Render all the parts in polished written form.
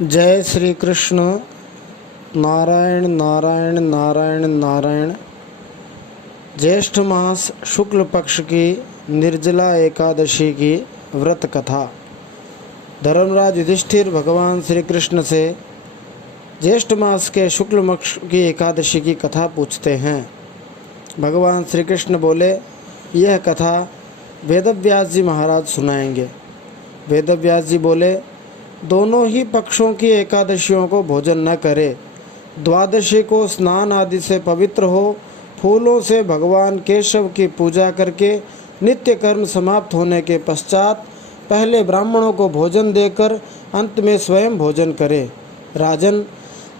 जय श्री कृष्ण। नारायण नारायण नारायण नारायण। ज्येष्ठ मास शुक्ल पक्ष की निर्जला एकादशी की व्रत कथा। धर्मराज युधिष्ठिर भगवान श्री कृष्ण से ज्येष्ठ मास के शुक्ल पक्ष की एकादशी की कथा पूछते हैं। भगवान श्री कृष्ण बोले, यह कथा वेदव्यास जी महाराज सुनाएंगे। वेदव्यास जी बोले, दोनों ही पक्षों की एकादशियों को भोजन न करे। द्वादशी को स्नान आदि से पवित्र हो, फूलों से भगवान केशव की पूजा करके नित्य कर्म समाप्त होने के पश्चात पहले ब्राह्मणों को भोजन देकर अंत में स्वयं भोजन करे। राजन,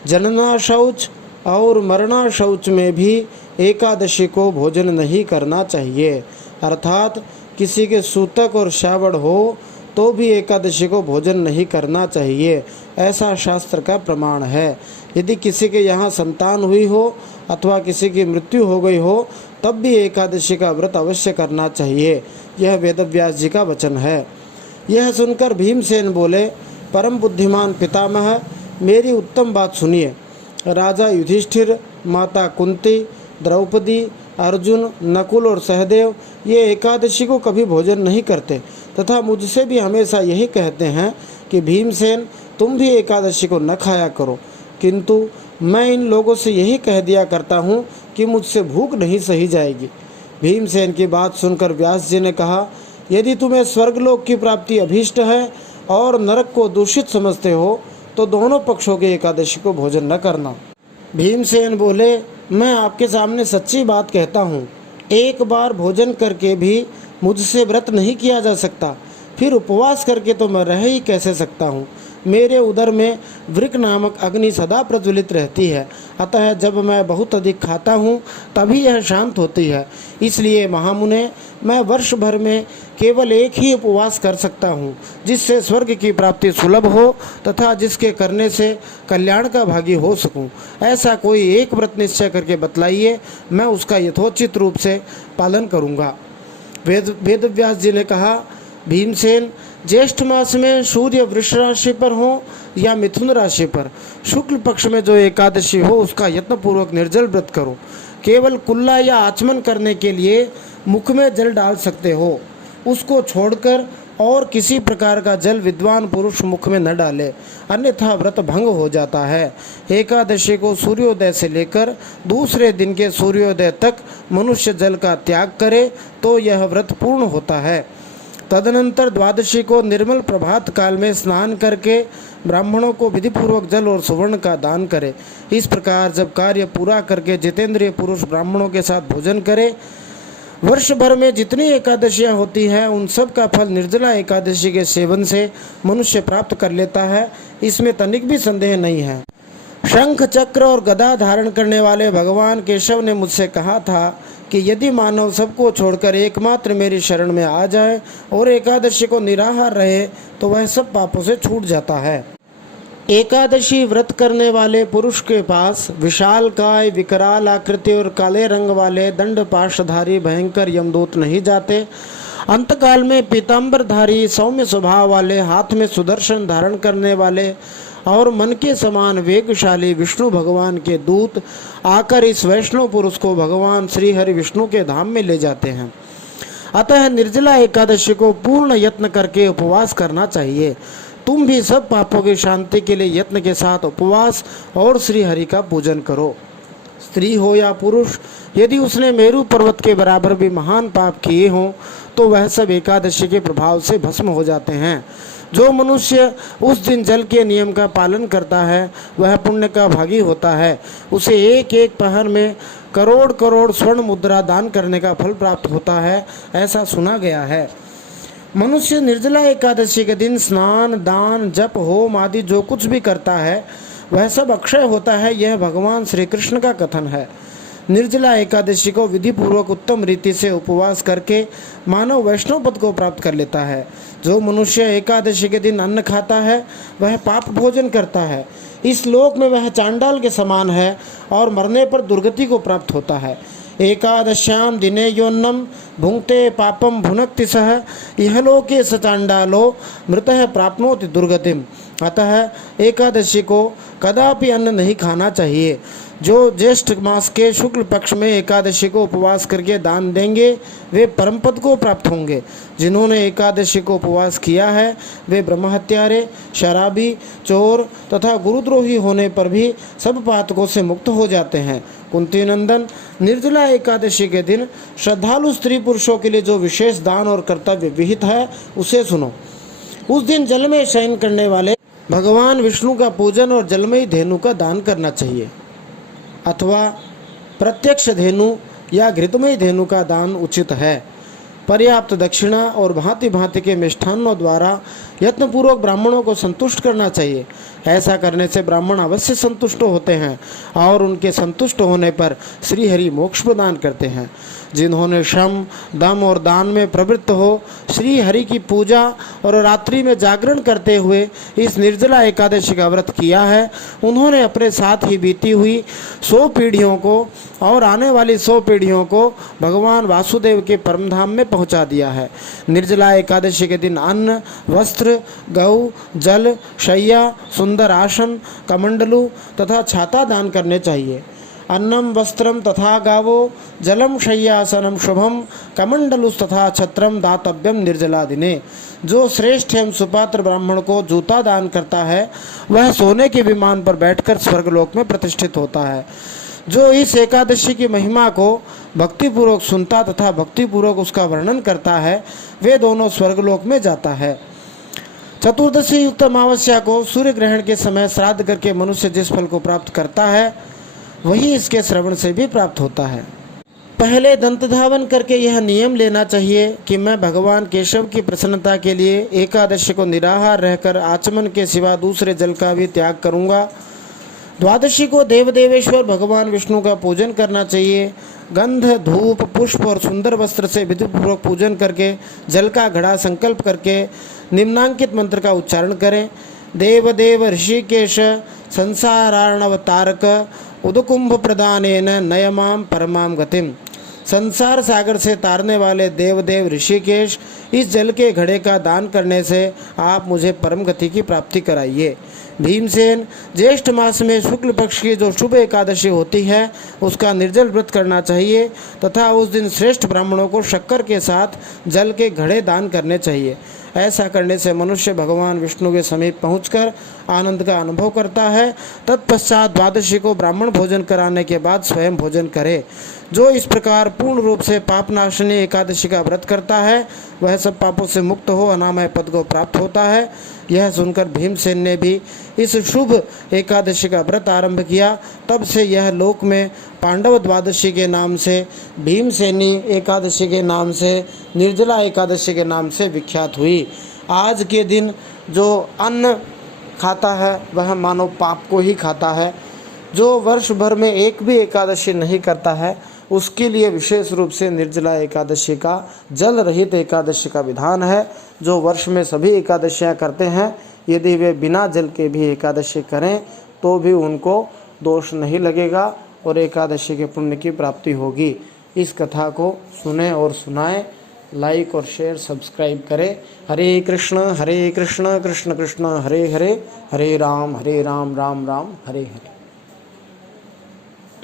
जनना शौच और मरना शौच में भी एकादशी को भोजन नहीं करना चाहिए। अर्थात किसी के सूतक और श्रावण हो तो भी एकादशी को भोजन नहीं करना चाहिए, ऐसा शास्त्र का प्रमाण है। यदि किसी के यहाँ संतान हुई हो अथवा किसी की मृत्यु हो गई हो तब भी एकादशी का व्रत अवश्य करना चाहिए। यह वेदव्यास जी का वचन है। यह सुनकर भीमसेन बोले, परम बुद्धिमान पितामह, मेरी उत्तम बात सुनिए। राजा युधिष्ठिर, माता कुंती, द्रौपदी, अर्जुन, नकुल और सहदेव ये एकादशी को कभी भोजन नहीं करते तथा मुझसे भी हमेशा यही कहते हैं कि भीमसेन, तुम भी एकादशी को न खाया करो। किंतु मैं इन लोगों से यही कह दिया करता हूँ कि मुझसे भूख नहीं सही जाएगी। भीमसेन की बात सुनकर व्यास जी ने कहा, यदि तुम्हें स्वर्गलोक की प्राप्ति अभीष्ट है और नरक को दूषित समझते हो तो दोनों पक्षों की एकादशी को भोजन न करना। भीमसेन बोले, मैं आपके सामने सच्ची बात कहता हूँ, एक बार भोजन करके भी मुझसे व्रत नहीं किया जा सकता, फिर उपवास करके तो मैं रह ही कैसे सकता हूँ। मेरे उदर में वृक नामक अग्नि सदा प्रज्वलित रहती है, अतः जब मैं बहुत अधिक खाता हूँ तभी यह शांत होती है। इसलिए महामुने, मैं वर्ष भर में केवल एक ही उपवास कर सकता हूँ जिससे स्वर्ग की प्राप्ति सुलभ हो तथा जिसके करने से कल्याण का भागी हो सकूँ। ऐसा कोई एक व्रत निश्चय करके बतलाइए, मैं उसका यथोचित रूप से पालन करूँगा। वेदव्यास जी ने कहा, भीमसेन, ज्येष्ठ मास में सूर्य वृष राशि पर हो या मिथुन राशि पर शुक्ल पक्ष में जो एकादशी हो उसका यत्नपूर्वक निर्जल व्रत करो। केवल कुल्ला या आचमन करने के लिए मुख में जल डाल सकते हो, उसको छोड़कर और किसी प्रकार का जल विद्वान पुरुष मुख में न डाले, अन्यथा व्रत भंग हो जाता है। एकादशी को सूर्योदय से लेकर दूसरे दिन के सूर्योदय तक मनुष्य जल का त्याग करे तो यह व्रत पूर्ण होता है। तदनंतर द्वादशी को निर्मल प्रभात काल में स्नान करके ब्राह्मणों को विधिपूर्वक जल और सुवर्ण का दान करे। इस प्रकार जब कार्य पूरा करके जितेंद्रिय पुरुष ब्राह्मणों के साथ भोजन करे, वर्ष भर में जितनी एकादशियां होती हैं उन सब का फल निर्जला एकादशी के सेवन से मनुष्य प्राप्त कर लेता है, इसमें तनिक भी संदेह नहीं है। शंख चक्र और गदा धारण करने वाले भगवान केशव ने मुझसे कहा था कि यदि मानव सबको छोड़कर एकमात्र मेरी शरण में आ जाए और एकादशी को निराहार रहे तो वह सब पापों से छूट जाता है। एकादशी व्रत करने वाले पुरुष के पास विशालकाय, विकराल आकृति और काले रंग वाले दंड पाशधारी भयंकर यमदूत नहीं जाते। अंतकाल में पीताम्बरधारी सौम्य स्वभाव वाले, हाथ में सुदर्शन धारण करने वाले और मन के समान वेगशाली विष्णु भगवान के दूत आकर इस वैष्णव पुरुष को भगवान श्री हरि विष्णु के धाम में ले जाते हैं। अतः निर्जला एकादशी को पूर्ण यत्न करके उपवास करना चाहिए। तुम भी सब पापों की शांति के लिए यत्न के साथ उपवास और श्री हरि का पूजन करो। स्त्री हो या पुरुष, यदि उसने मेरू पर्वत के बराबर भी महान पाप किए हों तो वह सब एकादशी के प्रभाव से भस्म हो जाते हैं। जो मनुष्य उस दिन जल के नियम का पालन करता है वह पुण्य का भागी होता है। उसे एक एक पहर में करोड़ करोड़ स्वर्ण मुद्रा दान करने का फल प्राप्त होता है, ऐसा सुना गया है। मनुष्य निर्जला एकादशी के दिन स्नान, दान, जप, होम आदि जो कुछ भी करता है वह सब अक्षय होता है, यह भगवान श्री कृष्ण का कथन है। निर्जला एकादशी को विधि पूर्वक उत्तम रीति से उपवास करके मानव वैष्णव पद को प्राप्त कर लेता है। जो मनुष्य एकादशी के दिन अन्न खाता है वह पाप भोजन करता है। इस लोक में वह चांडाल के समान है और मरने पर दुर्गति को प्राप्त होता है। एकादश्याम दिने योन्नम भुंक्ते पापम भुनक्ति सह इहलोके स चांडालो मृतः प्राप्नोति दुर्गतिम। अतः एकादशी को कदापि अन्न नहीं खाना चाहिए। जो ज्येष्ठ मास के शुक्ल पक्ष में एकादशी को उपवास करके दान देंगे वे परम पद को प्राप्त होंगे। जिन्होंने एकादशी को उपवास किया है वे ब्रह्महत्यारे, शराबी, चोर तथा गुरुद्रोही होने पर भी सब पातकों से मुक्त हो जाते हैं। कुंती नंदन, निर्जला एकादशी के दिन श्रद्धालु स्त्री पुरुषों के लिए जो विशेष दान और कर्तव्य विहित है उसे सुनो। उस दिन जल में शयन करने वाले भगवान विष्णु का पूजन और जलमयी धेनु का दान करना चाहिए, अथवा प्रत्यक्ष धेनु या घृतमयी धेनु का दान उचित है। पर्याप्त दक्षिणा और भांति भांति के मिष्ठान्नों द्वारा यत्नपूर्वक ब्राह्मणों को संतुष्ट करना चाहिए। ऐसा करने से ब्राह्मण अवश्य संतुष्ट होते हैं और उनके संतुष्ट होने पर श्रीहरि मोक्ष प्रदान करते हैं। जिन्होंने श्रम, दम और दान में प्रवृत्त हो श्री हरि की पूजा और रात्रि में जागरण करते हुए इस निर्जला एकादशी का व्रत किया है, उन्होंने अपने साथ ही बीती हुई 100 पीढ़ियों को और आने वाली 100 पीढ़ियों को भगवान वासुदेव के परमधाम में पहुंचा दिया है। निर्जला एकादशी के दिन अन्न, वस्त्र, गौ, जल, शय्या, सुंदर आसन, कमंडलू तथा छाता दान करने चाहिए। अन्नम वस्त्रम तथा गावो जलम शय्यासनम शुभम कमंडलुस तथा छत्रम दातव्यम निर्जला दिने। जो श्रेष्ठ एवं सुपात्र ब्राह्मण को जूता दान करता है वह सोने के विमान पर बैठकर स्वर्गलोक में प्रतिष्ठित होता है। जो इस एकादशी की महिमा को भक्तिपूर्वक सुनता तथा भक्तिपूर्वक उसका वर्णन करता है वे दोनों स्वर्गलोक में जाता है। चतुर्दशी युक्त अमावस्या को सूर्य ग्रहण के समय श्राद्ध करके मनुष्य जिस फल को प्राप्त करता है वही इसके श्रवण से भी प्राप्त होता है। पहले दंत धावन करके यह नियम लेना चाहिए कि मैं भगवान केशव की प्रसन्नता के लिए एकादशी को निराहार रहकर आचमन के सिवा दूसरे जल का भी त्याग करूंगा। द्वादशी को देवदेवेश्वर भगवान विष्णु का पूजन करना चाहिए। गंध, धूप, पुष्प और सुंदर वस्त्र से विधिपूर्वक पूजन करके जल का घड़ा संकल्प करके निम्नांकित मंत्र का उच्चारण करें। देव देव ऋषिकेश संसारार्णवतारक उदकुंभ प्रदानेन नयमाम परमाम गतिम। संसार सागर से तारने वाले देवदेव ऋषिकेश, इस जल के घड़े का दान करने से आप मुझे परम गति की प्राप्ति कराइए। भीमसेन, ज्येष्ठ मास में शुक्ल पक्ष की जो शुभ एकादशी होती है उसका निर्जल व्रत करना चाहिए तथा उस दिन श्रेष्ठ ब्राह्मणों को शक्कर के साथ जल के घड़े दान करने चाहिए। ऐसा करने से मनुष्य भगवान विष्णु के समीप पहुंचकर आनंद का अनुभव करता है। तत्पश्चात द्वादशी को ब्राह्मण भोजन कराने के बाद स्वयं भोजन करे। जो इस प्रकार पूर्ण रूप से पापनाशनी एकादशी का व्रत करता है वह सब पापों से मुक्त हो अनामय पद को प्राप्त होता है। यह सुनकर भीमसेन ने भी इस शुभ एकादशी का व्रत आरंभ किया। तब से यह लोक में पांडव द्वादशी के नाम से, भीमसेनी एकादशी के नाम से, निर्जला एकादशी के नाम से विख्यात हुई। आज के दिन जो अन्न खाता है वह मानो पाप को ही खाता है। जो वर्ष भर में एक भी एकादशी नहीं करता है उसके लिए विशेष रूप से निर्जला एकादशी का, जल रहित एकादशी का विधान है। जो वर्ष में सभी एकादशियां करते हैं यदि वे बिना जल के भी एकादशी करें तो भी उनको दोष नहीं लगेगा और एकादशी के पुण्य की प्राप्ति होगी। इस कथा को सुने और सुनाएं, लाइक और शेयर सब्सक्राइब करें। हरे कृष्ण कृष्ण कृष्ण हरे हरे, हरे राम राम राम हरे हरे।